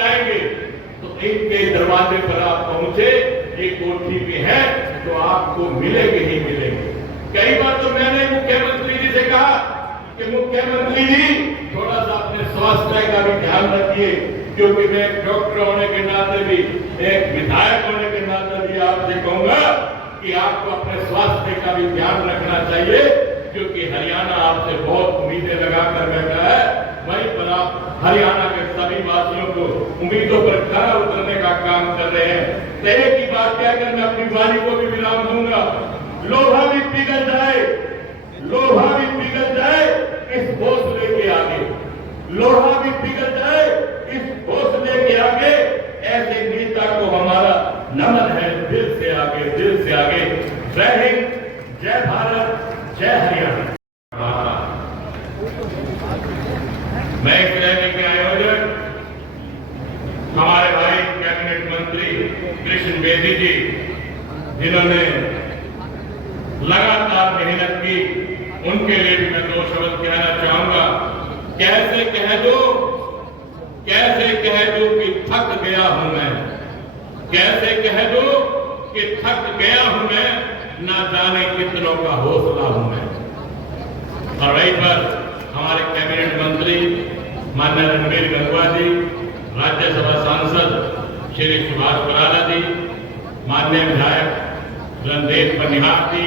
जाएंगे तो इनके दरवाजे पर आप पहुंचे, ये कोठी में है तो आपको मिलेंगे ही मिलेंगे। कई बार तो मैंने मुख्यमंत्री जी से कहा कि मुख्यमंत्री जी थोड़ा सा अपने स्वास्थ्य का भी ध्यान रखिए, क्योंकि मैं एक डॉक्टर होने के नाते भी, एक विधायक होने के नाते भी आपसे कहूंगा कि आपको अपने स्वास्थ्य का भी ध्यान रखना चाहिए, क्योंकि हरियाणा आपसे बहुत उम्मीदें लगाकर बैठा है। वहीं पर आप हरियाणा के सभी वासियों को उम्मीदों पर खरा उतरने का काम कर रहे हैं। तो एक ही बात कहकर मैं अपनी वाणी को भी विराम दूंगा, लोहा भी पिघल जाए, लोहा भी पिघल जाए इस हौसले के आगे, लोहा भी पिघल जाए इस हौसले के आगे। ऐसे नेता को हमारा नमन है, दिल से आगे, दिल से आगे। जय हिंद, जय भारत, जय हरियाणा। मैं इस रैली के आयोजक हमारे भाई कैबिनेट मंत्री कृष्ण बेदी जी, जिन्होंने लगातार मेहनत की, उनके लिए भी मैं दो शब्द कहना चाहूंगा। कैसे कह दो कि थक गया हूं मैं, कैसे कह दो कि थक गया हूं मैं, ना जाने कितनों का हौसला हूं मैं। और वहीं पर हमारे कैबिनेट मंत्री माननीय रणबीर गंगवा जी, राज्यसभा सांसद श्री सुभाष बराला जी, माननीय विधायक रणदेव बनिहार जी,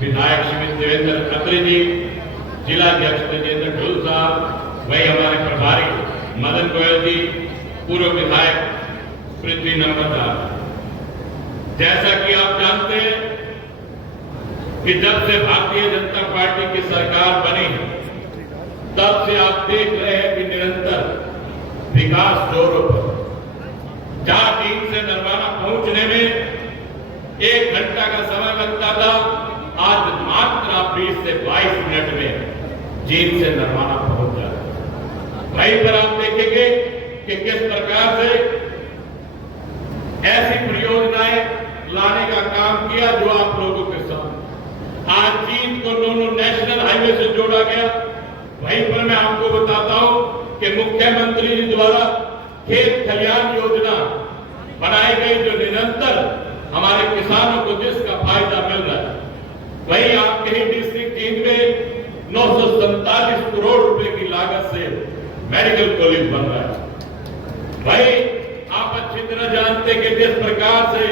विधायक श्री देवेंद्र खत्री जी, जिलाध्यक्ष तेजेंद्र ढोल साहब, वही हमारे प्रभारी मदन गोयल जी, पूर्व विधायक पृथ्वी नम्रता। जैसा कि आप जानते हैं कि जब से भारतीय जनता पार्टी की सरकार बनी तब से आप देख रहे हैं कि निरंतर विकास जोरों पर, जहां चीन से नरवाना पहुंचने में 1 घंटा का समय लगता था, आज मात्र आप 20 से 22 मिनट में चीन से नरवाना पहुंच जाता। वहीं पर आप देखेंगे कि किस प्रकार से ऐसी परियोजनाएं लाने का काम किया जो आप लोगों के साथ। आज चीन को दोनों नेशनल हाईवे से जोड़ा गया। वहीं पर मैं आपको बताता हूं कि मुख्यमंत्री जी द्वारा खेत खलियान योजना बनाई गई, जो निरंतर हमारे किसानों को जिसका फायदा मिल रहा है। वहीं आपके ही डिस्ट्रिक्ट जींद में 947 करोड़ रुपए की लागत से मेडिकल कॉलेज बन रहा है। वहीं आप अच्छी तरह जानते कि जिस प्रकार से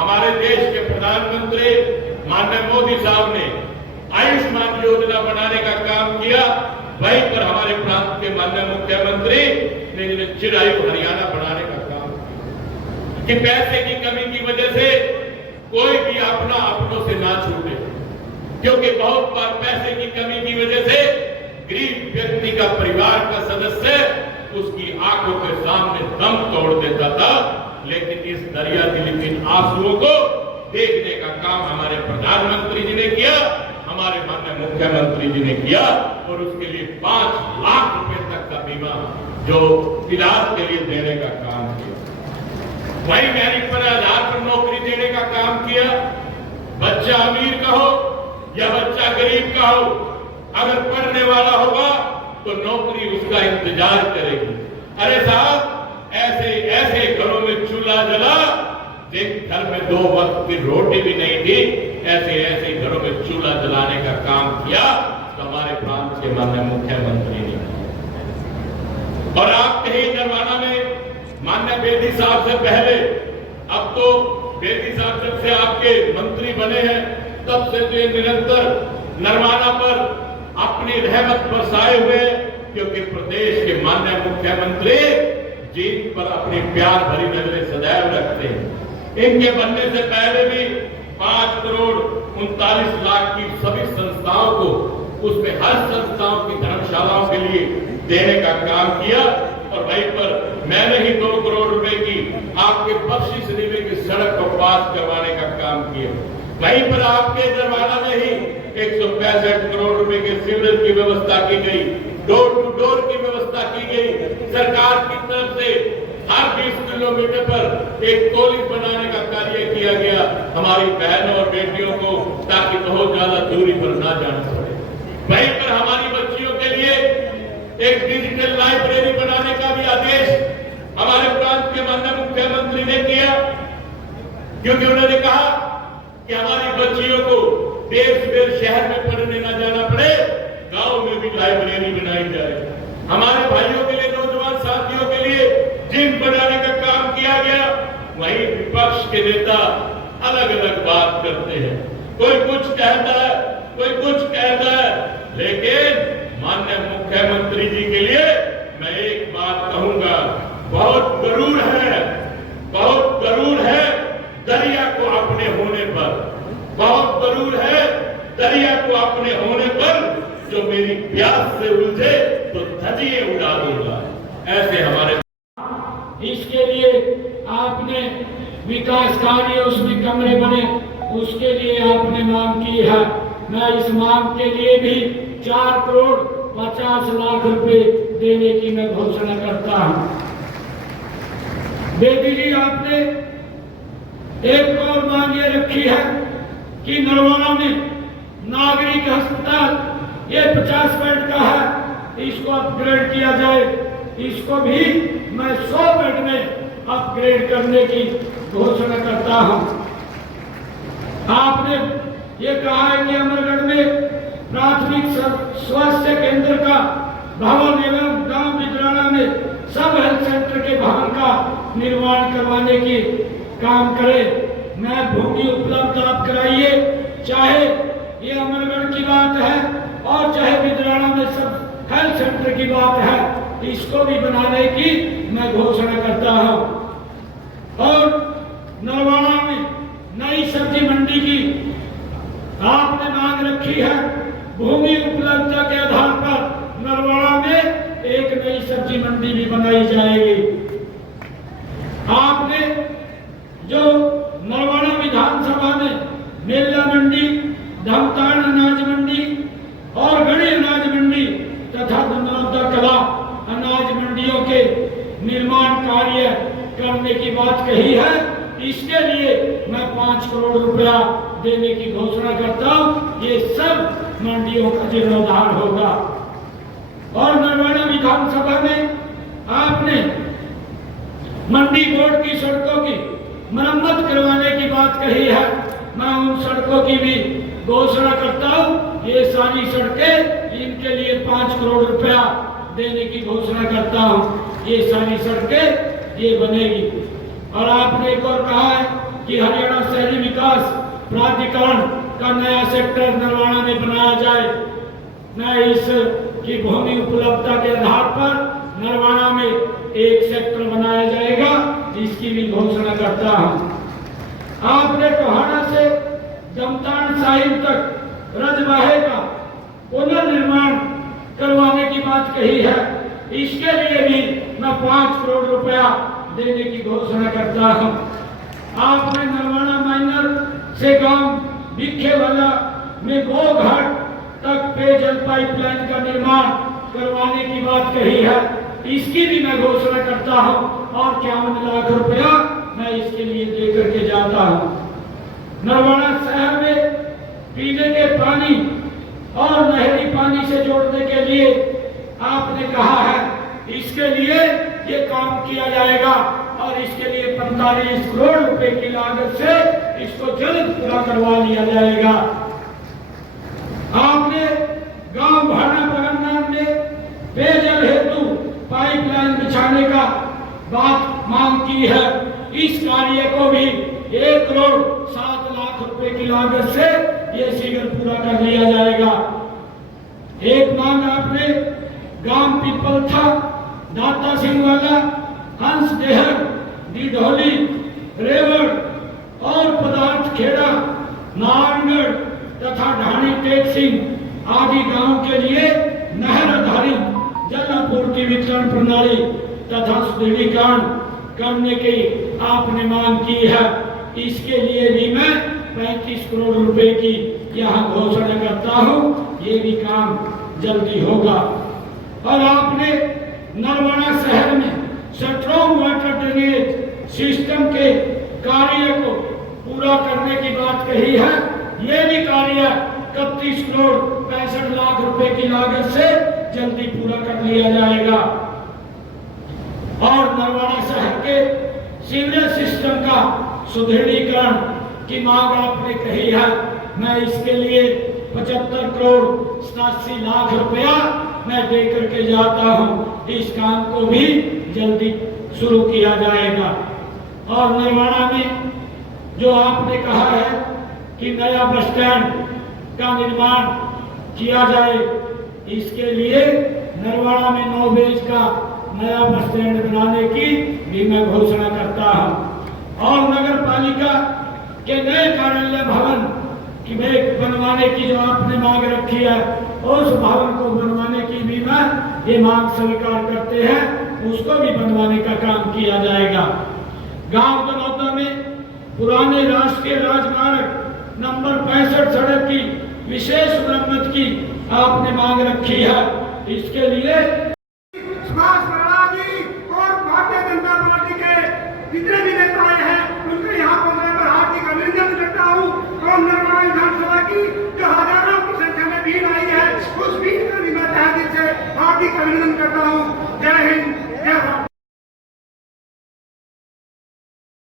हमारे देश के प्रधानमंत्री माननीय मोदी साहब ने आयुष्मान योजना बनाने का काम किया, वहीं पर हमारे प्रांत के माननीय मुख्यमंत्री ने चिरायु हरियाणा बनाने का काम किया कि पैसे की कमी की वजह से कोई भी अपना अपनों से ना छूटे, क्योंकि बहुत बार पैसे की कमी की वजह से गरीब व्यक्ति का परिवार का सदस्य उसकी आंखों के सामने दम तोड़ देता था। लेकिन इस दरिया दिली इन आंसुओं को देखने का काम हमारे प्रधानमंत्री जी ने किया, हमारे माननीय मुख्यमंत्री जी ने किया, और उसके लिए 5 लाख रुपए तक का बीमा जो इलाज के लिए देने का काम किया। वही मेरिट पर आधार पर नौकरी देने का काम किया। बच्चा अमीर का हो या बच्चा गरीब का हो, अगर पढ़ने वाला होगा तो नौकरी उसका इंतजार करेगी। अरे साहब, ऐसे ऐसे घरों में चूल्हा जला, जिन घर में 2 वक्त की रोटी भी नहीं थी, ऐसे ऐसे घरों में चूल्हा जलाने का काम किया तो हमारे प्रांत के माननीय मुख्यमंत्री ने। और आपके ही नरवाना में माननीय बेदी साहब से पहले, अब तो बेदी साहब जब से आपके मंत्री बने हैं तब से तो निरंतर नरवाना पर अपनी रहमत बरसाए हुए, क्योंकि प्रदेश के माननीय मुख्यमंत्री जिन पर अपनी प्यार भरी नजरें सदैव रखते हैं। इनके बनने से पहले भी 5 करोड़ 39 लाख की सभी संस्थाओं को, उसमें हर संस्थाओं की धर्मशालाओं के लिए देने का काम किया। और वहीं पर मैंने ही 2 करोड़ रुपए की आपके बख्शी शरीफ की सड़क को पास करवाने का काम किया। वहीं पर आपके दरवाजा में ही 165 करोड़ रुपए के सीवरेज की व्यवस्था की गई, डोर टू डोर की व्यवस्था की गई। सरकार की तरफ से हर 20 किलोमीटर पर एक कॉलेज बनाने का कार्य किया गया हमारी बहनों और बेटियों को, ताकि बहुत ज्यादा दूरी पर ना जाना पड़े। वहीं पर हमारी बच्चियों के लिए एक डिजिटल लाइब्रेरी बनाने का भी आदेश हमारे क्योंकि उन्होंने कहा कि हमारी बच्चियों को देर सवेर शहर में पढ़ने ना जाना पड़े, गांव में भी लाइब्रेरी बनाई जाए। हमारे भाइयों के लिए, नौजवान साथियों के लिए जिम बनाने का काम किया गया। वहीं विपक्ष के नेता अलग अलग बात करते हैं, कोई कुछ कहता है, कोई कुछ कहता है, लेकिन माननीय मुख्यमंत्री जी के लिए मैं एक बात कहूंगा, बहुत गरूर है, बहुत गरूर है दरिया को अपने होने पर, बहुत गरूर है दरिया को अपने होने पर, जो मेरी प्यास से उलझे तो धजिए उड़ा दूंगा। ऐसे हमारे इसके लिए आपने विकास कार्य उसमें कमरे बने, उसके लिए आपने मांग की है। मैं इस मांग के लिए भी 4 करोड़ 50 लाख रुपए देने की मैं घोषणा करता हूं। बेटी जी, आपने एक और मांग ये रखी है कि नरवाना में नागरिक अस्पताल ये 50 बेड का है, इसको अपग्रेड किया जाए। इसको भी मैं 100 बेड में अपग्रेड करने की घोषणा करता हूं। आपने ये कहा है कि अमरगढ़ में प्राथमिक स्वास्थ्य केंद्र का भवन एवं गांव बिजराना में सब हेल्थ सेंटर के भवन का निर्माण करवाने की काम करें। मैं भूमि उपलब्ध आप कराइए, चाहे ये अमरगढ़ की बात है और चाहे बिजराना में सब हेल्थ सेंटर की बात है, इसको भी बनाने की मैं घोषणा करता हूं। और नरवाना में नई सब्जी मंडी की आपने मांग रखी है। भूमि उपलब्धता के आधार पर नरवाना में एक नई सब्जी मंडी भी बनाई जाएगी। आपने जो नरवाना विधानसभा में मेला मंडी, धमतान अनाज मंडी और गढ़ी अनाज मंडी तथा धनौदा कला अनाज मंडियों के निर्माण कार्य करने की बात कही है, इसके लिए मैं 5 करोड़ रुपया देने की घोषणा करता हूं। ये सब मंडियों का जीर्णोद्धार होगा। और नरवाना विधानसभा में आपने मंडी बोर्ड की सड़कों की मरम्मत करवाने की बात कही है। मैं उन सड़कों की भी घोषणा करता हूं। ये सारी सड़कें, इनके लिए 5 करोड़ रुपया देने की घोषणा करता हूं। ये सारी सड़कें ये बनेगी। और आपने एक और कहा है कि हरियाणा शहरी विकास प्राधिकरण का नया सेक्टर नरवाना में बनाया जाए। मैं इस की भूमि उपलब्धता के आधार पर नरवाना में एक सेक्टर बनाया जाएगा, इसकी भी घोषणा करता हूं। आपने टोहाना से जमतान साहिब तक रजवाहे का पुनर्निर्माण करवाने की बात कही है। इसके लिए भी मैं 5 करोड़ रुपया देने की घोषणा करता हूं। आपने नरवाना माइनर से गांव भिखेवाला में गोघाट तक पेयजल पाइपलाइन का निर्माण करवाने की बात कही है, इसकी भी मैं घोषणा करता हूं। और 51 लाख रुपया मैं इसके लिए देकर के जाता हूं। नरवाना शहर में पीने के पानी और नहरी पानी से जोड़ने के लिए आपने कहा है, इसके लिए ये काम किया जाएगा और इसके लिए 45 करोड़ रुपए की लागत से इसको जल्द पूरा करवा लिया जाएगा। आपने गांव भाना प्रबंधन में पेयजल हेतु पाइपलाइन बिछाने का बात मांग की है। इस कार्य को भी 1 करोड़ 7 लाख रुपए की लागत से ये शीघ्र पूरा कर लिया जाएगा। एक मांग आपने गांव पीपल था, दाता सिंह वाला, हंस देहर, डिढोली, रेवड़ और पदार्थ खेड़ा, नारायणगढ़ तथा ढाणी टेक सिंह आदि गांव के लिए नहर आधारित जल आपूर्ति वितरण प्रणाली तथा सुदृढ़ीकरण करने की आपने मांग की है। इसके लिए भी मैं 35 करोड़ रुपए की यहाँ घोषणा करता हूँ। ये भी काम जल्दी होगा। और आपने नरवाना शहर में स्ट्रॉन्ग वाटर ड्रेनेज सिस्टम के कार्य को पूरा करने की बात कही है। ये भी कार्य 31 करोड़ 65 लाख रुपए की लागत से जल्दी पूरा कर लिया जाएगा। और नरवाना शहर के सीवरेज सिस्टम का सुदृढ़ीकरण की मांग आपने कही है, मैं इसके लिए 75 करोड़ 87 लाख रुपया मैं दे करके जाता हूँ। इस काम को भी जल्दी शुरू किया जाएगा। और निर्माणा में जो आपने कहा है कि नया बस स्टैंड का निर्माण किया जाए, इसके लिए निर्माणा में 9 बेज का नया बस स्टैंड बनाने की भी मैं घोषणा करता हूँ। और नगर पालिका के नए कार्यालय भवन की बनवाने की जो आपने मांग रखी है, उस भवन को बनवाने की भी मैं ये मांग स्वीकार करते हैं, उसको भी बनवाने का काम किया जाएगा। गांव दनौदा में पुराने राष्ट्रीय राजमार्ग नंबर 65 सड़क की विशेष मरम्मत की आपने मांग रखी है, इसके लिए